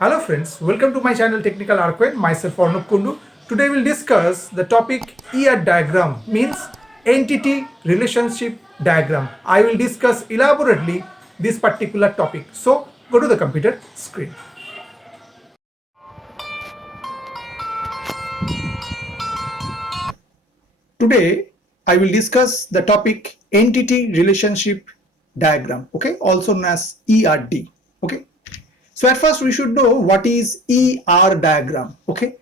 Hello friends, welcome to my channel Technical Arcade. Myself Arnab Kundu. Today we'll discuss the topic ER diagram, means entity relationship diagram. I will discuss elaborately this particular topic. So go to the computer screen. Today I will discuss the topic entity relationship diagram, okay, also known as ERD, okay. So at first we should know what is ER diagram, okay.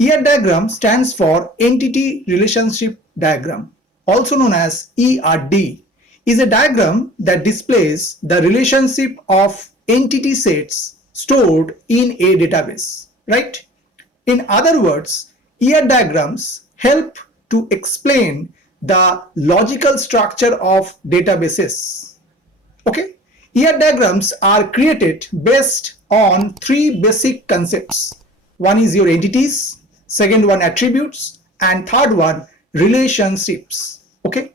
ER diagram stands for entity relationship diagram, also known as ERD, is a diagram that displays the relationship of entity sets stored in a database, right? In other words, ER diagrams help to explain the logical structure of databases. Okay, ER diagrams are created based on three basic concepts. One is your entities, second one attributes, and third one relationships. Okay,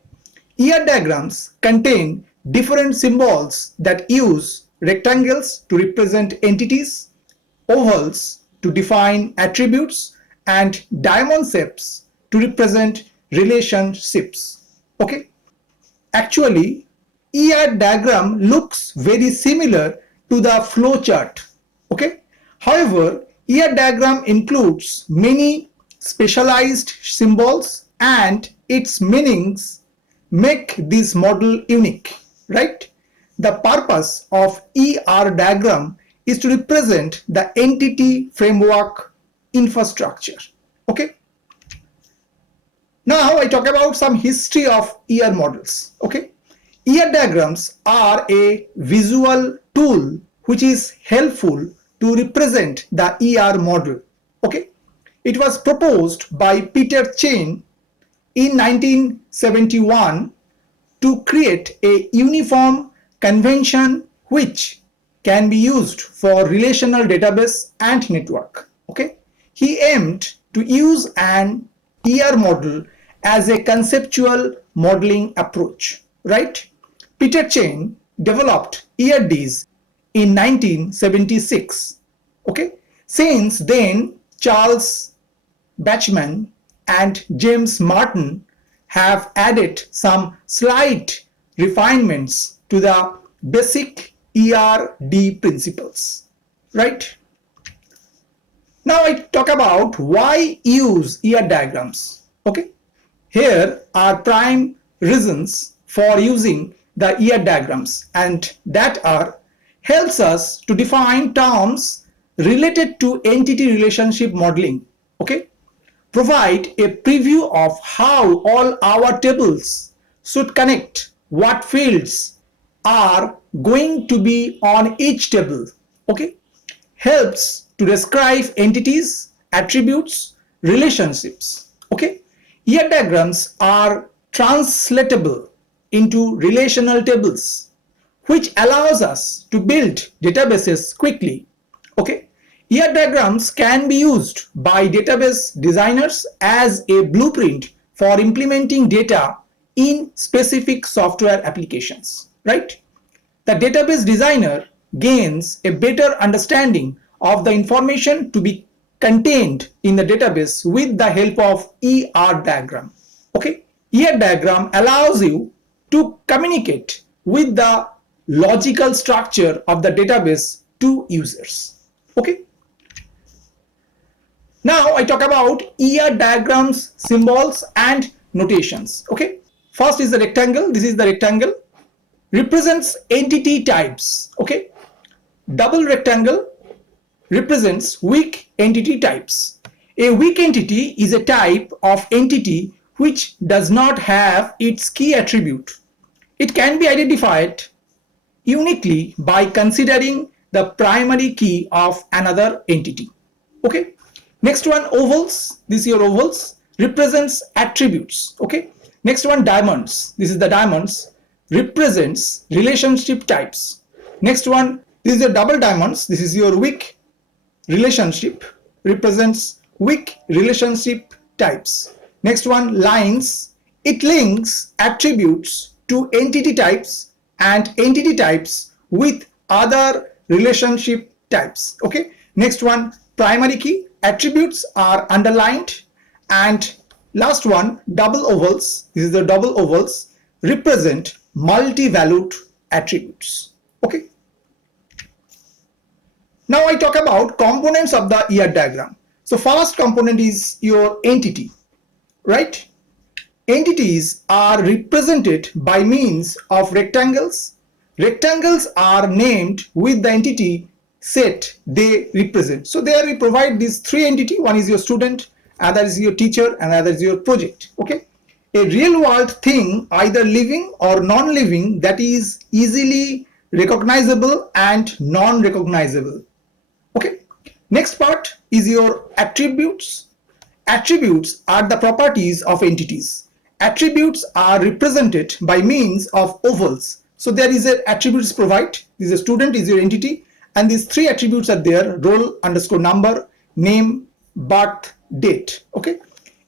ER diagrams contain different symbols that use rectangles to represent entities, ovals to define attributes, and diamond shapes to represent relationships. Okay, actually, ER diagram looks very similar to the flow chart. Okay. However, ER diagram includes many specialized symbols and its meanings make this model unique, right? The purpose of ER diagram is to represent the entity framework infrastructure. Okay. Now I talk about some history of ER models. Okay. ER diagrams are a visual tool which is helpful to represent the ER model. Okay. It was proposed by Peter Chain in 1971 to create a uniform convention which can be used for relational database and network. Okay. He aimed to use an ER model as a conceptual modeling approach, right? Peter Chain developed ERDs in 1976. Okay. Since then, Charles Bachman and James Martin have added some slight refinements to the basic ERD principles, right? Now I talk about why use ER diagrams. Okay. Here are prime reasons for using the ER diagrams, and that are helps us to define terms related to entity relationship modeling. Okay. Provide a preview of how all our tables should connect, what fields are going to be on each table. Okay. Helps to describe entities, attributes, relationships. Okay. ER diagrams are translatable into relational tables, which allows us to build databases quickly. Okay. ER diagrams can be used by database designers as a blueprint for implementing data in specific software applications, right? The database designer gains a better understanding of the information to be contained in the database with the help of ER diagram. Okay, ER diagram allows you to communicate with the logical structure of the database to users. Okay. Now I talk about ER diagrams, symbols and notations. Okay. First is the rectangle. This is the rectangle. Represents entity types. Okay. Double rectangle represents weak entity types. A weak entity is a type of entity which does not have its key attribute. It can be identified uniquely by considering the primary key of another entity. Okay. Next one, ovals. This is your ovals, represents attributes. Okay. Next one, diamonds. This is the diamonds, represents relationship types. Next one, this is your double diamonds. This is your weak relationship, represents weak relationship types. Next one, lines. It links attributes to entity types and entity types with other relationship types. Okay. Next one, primary key. Attributes are underlined. And last one, double ovals. This is the double ovals represent multi-valued attributes. Okay. Now I talk about components of the ER diagram. So first component is your entity, right? Entities are represented by means of rectangles. Rectangles are named with the entity set they represent. So there we provide these three entities. One is your student, another is your teacher, and another is your project. Okay. A real world thing, either living or non-living, that is easily recognizable and non-recognizable. Okay. Next part is your attributes. Attributes are the properties of entities. Attributes are represented by means of ovals. So there is an attributes provide. This is a student, is your entity, and these three attributes are there: roll underscore number, name, birth, date. Okay.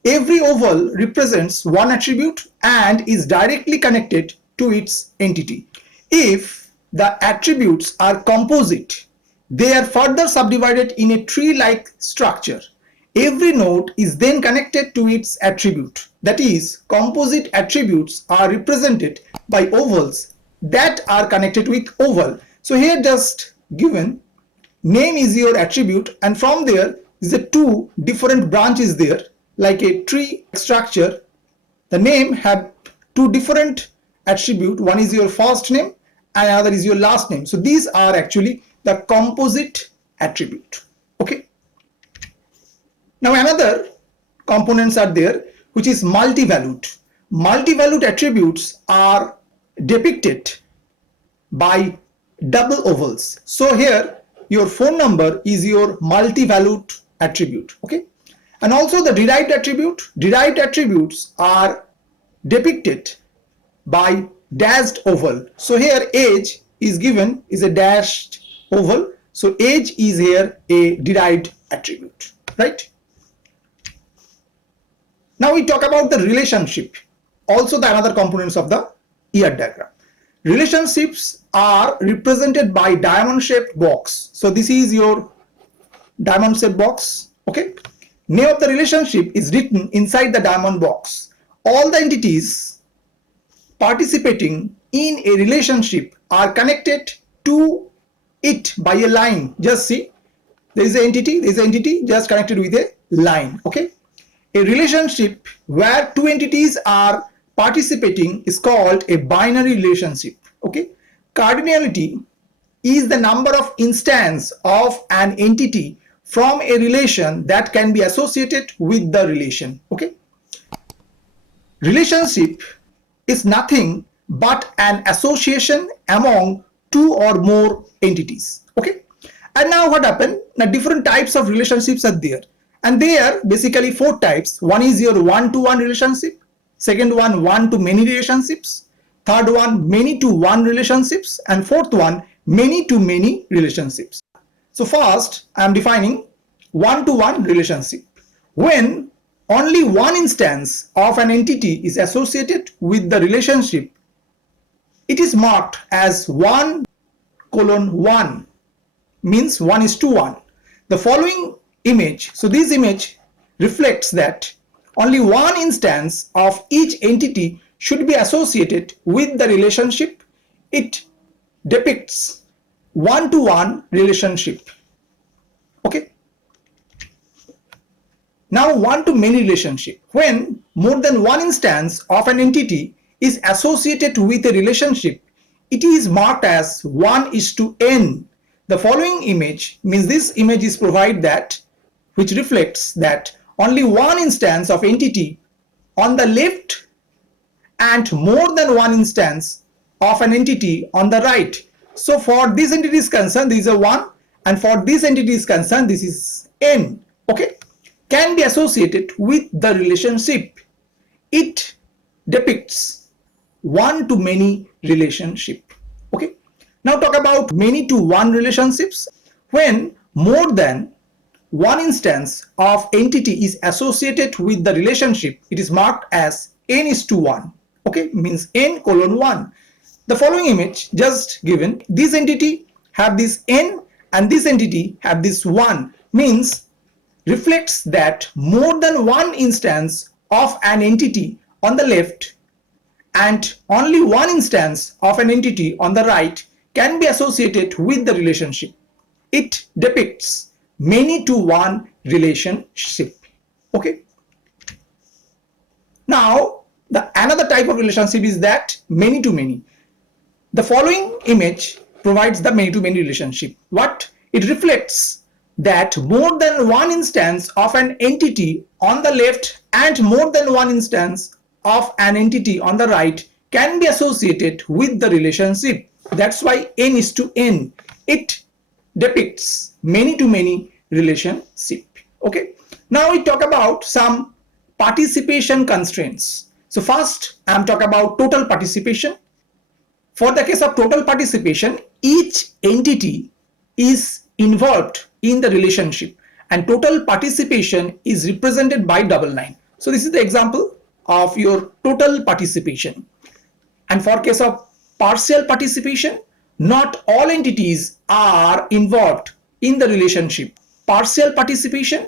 Every oval represents one attribute and is directly connected to its entity. If the attributes are composite, they are further subdivided in a tree-like structure. Every node is then connected to its attribute. That is, composite attributes are represented by ovals that are connected with oval. So here just given name is your attribute, and from there is a two different branches there, like a tree structure. The name have two different attribute. One is your first name and another is your last name. So these are actually the composite attribute. Okay. Now another components are there, which is multi-valued. Multi-valued attributes are depicted by double ovals. So here your phone number is your multi-valued attribute. Okay. And also the derived attribute. Derived attributes are depicted by dashed oval. So here age is given is a dashed oval. So age is here a derived attribute, right? Now we talk about the relationship, also the another components of the ER diagram. Relationships are represented by diamond shaped box. So this is your diamond shaped box. Okay. Name of the relationship is written inside the diamond box. All the entities participating in a relationship are connected to it by a line. Just see, there is an entity just connected with a line. Okay. A relationship where two entities are participating is called a binary relationship. Okay. Cardinality is the number of instances of an entity from a relation that can be associated with the relation. Okay. Relationship is nothing but an association among two or more entities. Okay. And now what happened? Now different types of relationships are there. And they are basically four types. One is your one-to-one relationship. Second one, one-to-many relationships. Third one, many-to-one relationships. And fourth one, many-to-many relationships. So first, I am defining one-to-one relationship. When only one instance of an entity is associated with the relationship, it is marked as 1:1, means 1:1. The following image, so this image reflects that only one instance of each entity should be associated with the relationship. It depicts one-to-one relationship. Okay. Now one-to-many relationship. When more than one instance of an entity is associated with a relationship, it is marked as 1:n. The following image means this image is provide that which reflects that only one instance of entity on the left and more than one instance of an entity on the right. So for this entity is concerned, this is a 1, and for this entity is concerned, this is n. Okay, can be associated with the relationship. It depicts one-to-many relationship. Okay. Now talk about many-to-one relationships. When more than one instance of entity is associated with the relationship, it is marked as n:1. Okay, means n:1. The following image just given, this entity have this n and this entity have this one means reflects that more than one instance of an entity on the left and only one instance of an entity on the right can be associated with the relationship. It depicts many to one relationship. Okay. Now, the another type of relationship is that many to many. The following image provides the many to many relationship. What it reflects that more than one instance of an entity on the left and more than one instance of an entity on the right can be associated with the relationship. That's why n is to n. It depicts many to many relationship. Okay. Now we talk about some participation constraints. So first I am talking about total participation. For the case of total participation, each entity is involved in the relationship and total participation is represented by double line. So this is the example of your total participation. And for case of partial participation, not all entities are involved in the relationship. Partial participation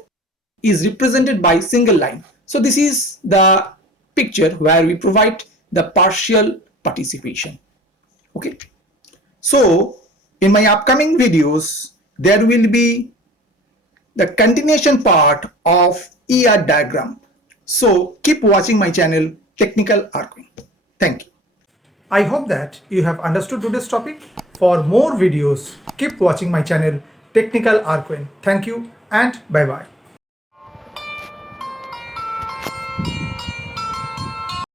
is represented by single line. So this is the picture where we provide the partial participation. Okay. So in my upcoming videos, there will be the continuation part of ER diagram. So keep watching my channel Technical Arcing. Thank you. I hope that you have understood today's topic. For more videos, keep watching my channel Technical Arcing. Thank you and bye bye.